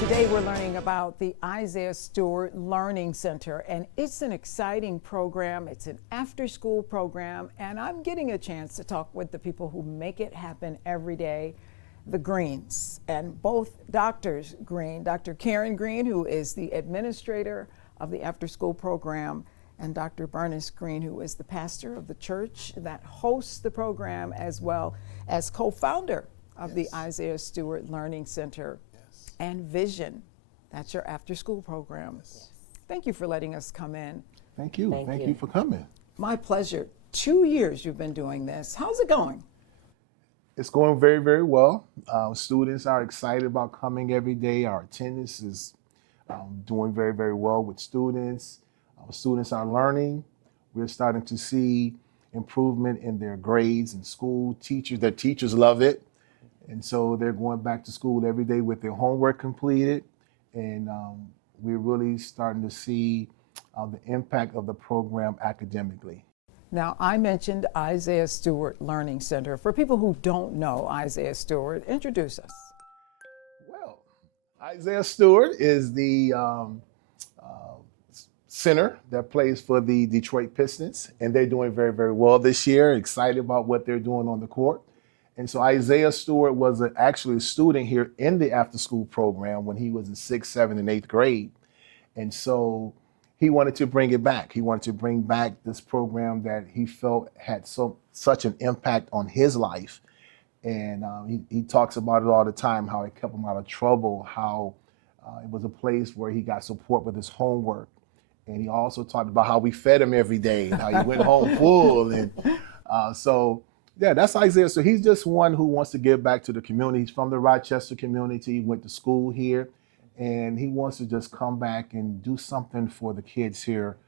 Today we're learning about the Isaiah Stewart Learning Center, and it's an exciting program. It's an after-school program, and I'm getting a chance to talk with the people who make it happen every day, the Greens, and both Doctors Green, Dr. Karen Green, who is the administrator of the after-school program, and Dr. Burnice Green, who is the pastor of the church that hosts the program, as well as co-founder of the Isaiah Stewart Learning Center and Vision. That's your after-school program. Yes. Thank you for letting us come in. Thank you. Thank you for coming. My pleasure. 2 years you've been doing this. How's it going? It's going very, very well. Students are excited about coming every day. Our attendance is doing very, very well with students. Students are learning. We're starting to see improvement in their grades in school. Their teachers love it. And so they're going back to school every day with their homework completed. And we're really starting to see the impact of the program academically. Now, I mentioned Isaiah Stewart Learning Center. For people who don't know Isaiah Stewart, introduce us. Well, Isaiah Stewart is the center that plays for the Detroit Pistons, and they're doing very, very well this year. Excited about what they're doing on the court. And so Isaiah Stewart was actually a student here in the after-school program when he was in 6th, 7th, and 8th grade. And so he wanted to bring it back. He wanted to bring back this program that he felt had such an impact on his life. And he talks about it all the time, how it kept him out of trouble, how it was a place where he got support with his homework. And he also talked about how we fed him every day and how he went home full. And yeah, that's Isaiah. So he's just one who wants to give back to the community. He's from the Rochester community. He went to school here, and he wants to just come back and do something for the kids here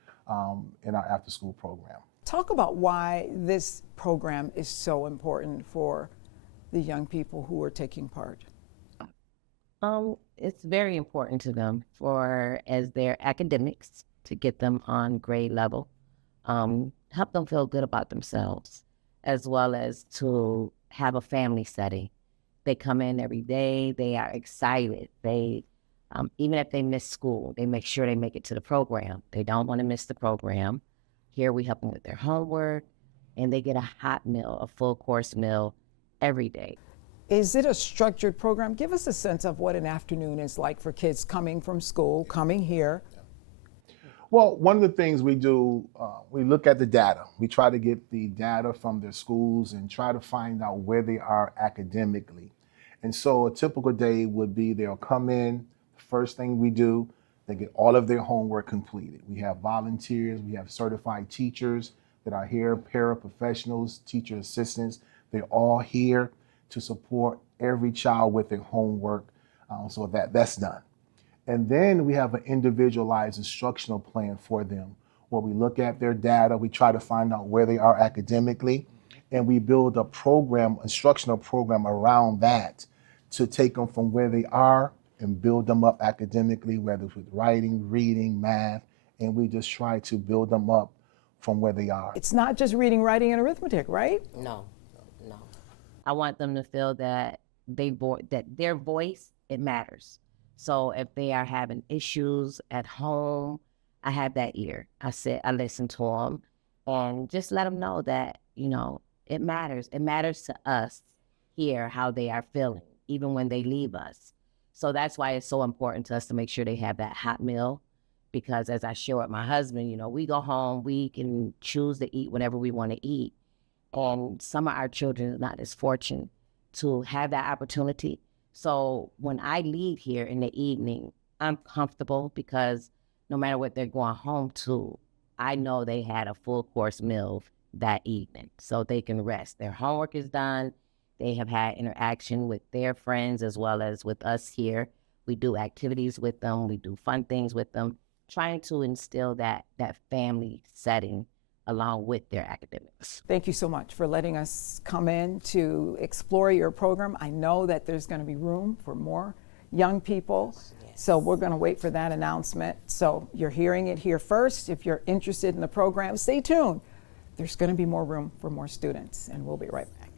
in our after-school program. Talk about why this program is so important for the young people who are taking part. It's very important to them as their academics, to get them on grade level, help them feel good about themselves, as well as to have a family setting. They come in every day, they are excited. They, even if they miss school, they make sure they make it to the program. They don't want to miss the program. Here we help them with their homework, and they get a hot meal, a full course meal every day. Is it a structured program? Give us a sense of what an afternoon is like for kids coming from school, coming here. Well, one of the things we do, we look at the data. We try to get the data from their schools and try to find out where they are academically. And so a typical day would be they'll come in, first thing we do, they get all of their homework completed. We have volunteers, we have certified teachers that are here, paraprofessionals, teacher assistants. They're all here to support every child with their homework, so that's done. And then we have an individualized instructional plan for them, where we look at their data, we try to find out where they are academically, and we build a program, instructional program around that to take them from where they are and build them up academically, whether it's with writing, reading, math, and we just try to build them up from where they are. It's not just reading, writing, and arithmetic, right? No. I want them to feel that their voice, it matters. So if they are having issues at home, I have that ear. I listen to them and just let them know that, it matters. It matters to us here how they are feeling, even when they leave us. So that's why it's so important to us to make sure they have that hot meal, because as I share with my husband, we go home, we can choose to eat whenever we want to eat. And some of our children are not as fortunate to have that opportunity. So when I leave here in the evening, I'm comfortable because no matter what they're going home to, I know they had a full course meal that evening, so they can rest. Their homework is done. They have had interaction with their friends as well as with us here. We do activities with them. We do fun things with them, trying to instill that family setting along with their academics. Thank you so much for letting us come in to explore your program. I know that there's going to be room for more young people, so we're going to wait for that announcement. So you're hearing it here first. If you're interested in the program, stay tuned. There's going to be more room for more students, and we'll be right back.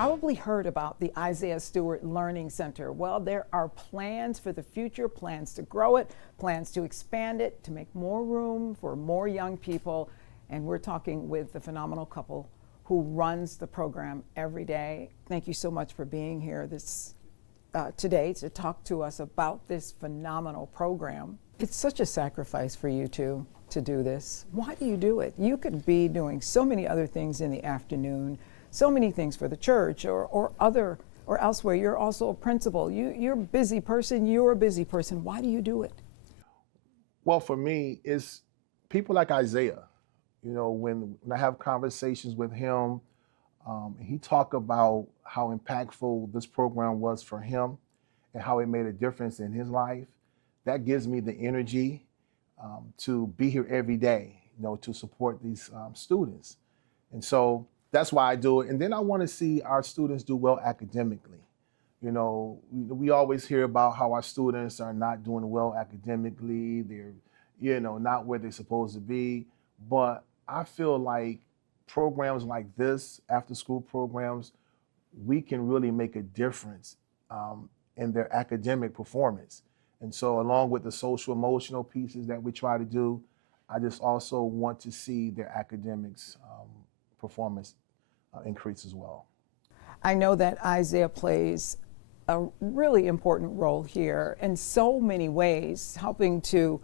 probably heard about the Isaiah Stewart Learning Center. Well, there are plans for the future, plans to grow it, plans to expand it, to make more room for more young people. And we're talking with the phenomenal couple who runs the program every day. Thank you so much for being here today to talk to us about this phenomenal program. It's such a sacrifice for you two to do this. Why do you do it? You could be doing so many other things in the afternoon, so many things for the church or elsewhere. You're also a principal. You're a busy person. You're a busy person. Why do you do it? Well, for me, it's people like Isaiah. You know, when I have conversations with him, he talked about how impactful this program was for him and how it made a difference in his life. That gives me the energy to be here every day, you know, to support these students. And so that's why I do it. And then I want to see our students do well academically. You know, we always hear about how our students are not doing well academically. They're, you know, not where they're supposed to be. But I feel like programs like this, after school programs, we can really make a difference in their academic performance. And so along with the social emotional pieces that we try to do, I just also want to see their academics performance increase as well. I know that Isaiah plays a really important role here in so many ways, helping to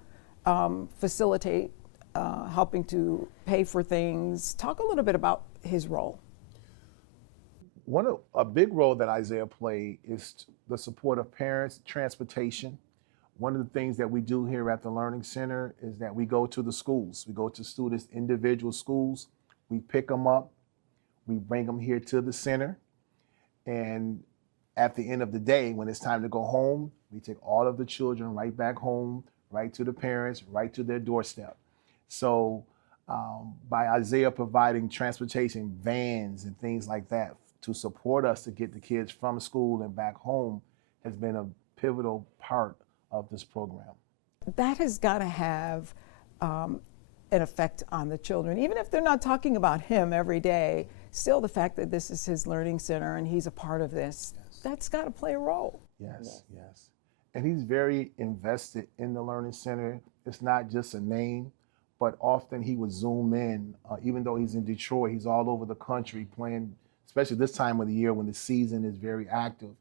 facilitate, helping to pay for things. Talk a little bit about his role. A big role that Isaiah played is the support of parents, transportation. One of the things that we do here at the Learning Center is that we go to the schools. We go to students' individual schools. We pick them up. We bring them here to the center. And at the end of the day, when it's time to go home, we take all of the children right back home, right to the parents, right to their doorstep. So by Isaiah providing transportation, vans and things like that to support us to get the kids from school and back home has been a pivotal part of this program. That has got to have an effect on the children, even if they're not talking about him every day. Still, the fact that this is his learning center and he's a part of this, yes, that's got to play a role. Yes, yes. And he's very invested in the Learning Center. It's not just a name, but often he would zoom in. Even though he's in Detroit, he's all over the country playing, especially this time of the year when the season is very active.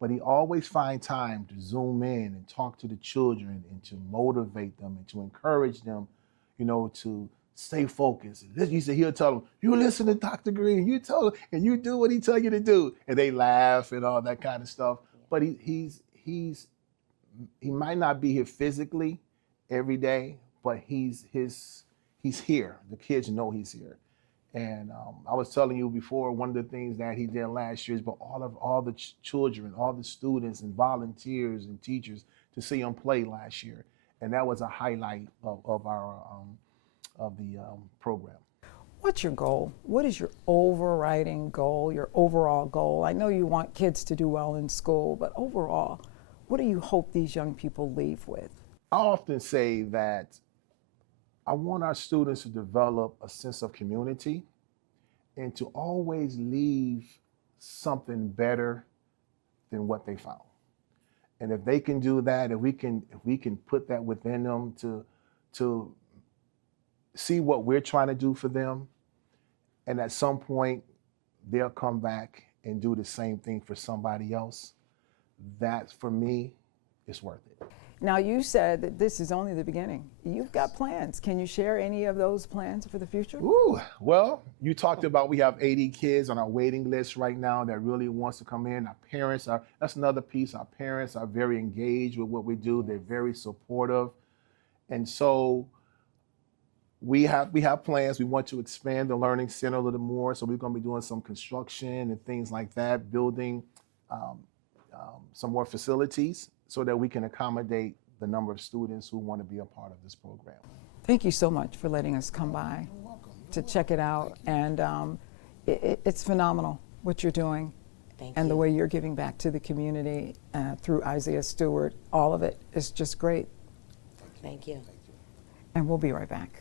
But he always finds time to zoom in and talk to the children and to motivate them and to encourage them, you know, to stay focused. You see, he'll tell them, you listen to Dr. Green, you tell him, and you do what he tell you to do. And they laugh and all that kind of stuff. But he might not be here physically every day, but he's here. The kids know he's here. And I was telling you before, one of the things that he did last year is but all the children, all the students and volunteers and teachers to see him play last year. And that was a highlight of our program. What's your goal? What is your overriding goal, your overall goal? I know you want kids to do well in school, but overall, what do you hope these young people leave with? I often say that I want our students to develop a sense of community and to always leave something better than what they found. And if they can do that, if we can put that within them to see what we're trying to do for them, and at some point they'll come back and do the same thing for somebody else, that for me is worth it. Now, you said that this is only the beginning. You've got plans. Can you share any of those plans for the future? Ooh, well, you talked about we have 80 kids on our waiting list right now that really wants to come in. Our parents are, that's another piece. Our parents are very engaged with what we do. They're very supportive. And so we have plans. We want to expand the Learning Center a little more. So we're going to be doing some construction and things like that, building some more facilities so that we can accommodate the number of students who want to be a part of this program. Thank you so much for letting us come by to check it out. And it's phenomenal what you're doing and the way you're giving back to the community through Isaiah Stewart. All of it is just great. Thank you. And we'll be right back.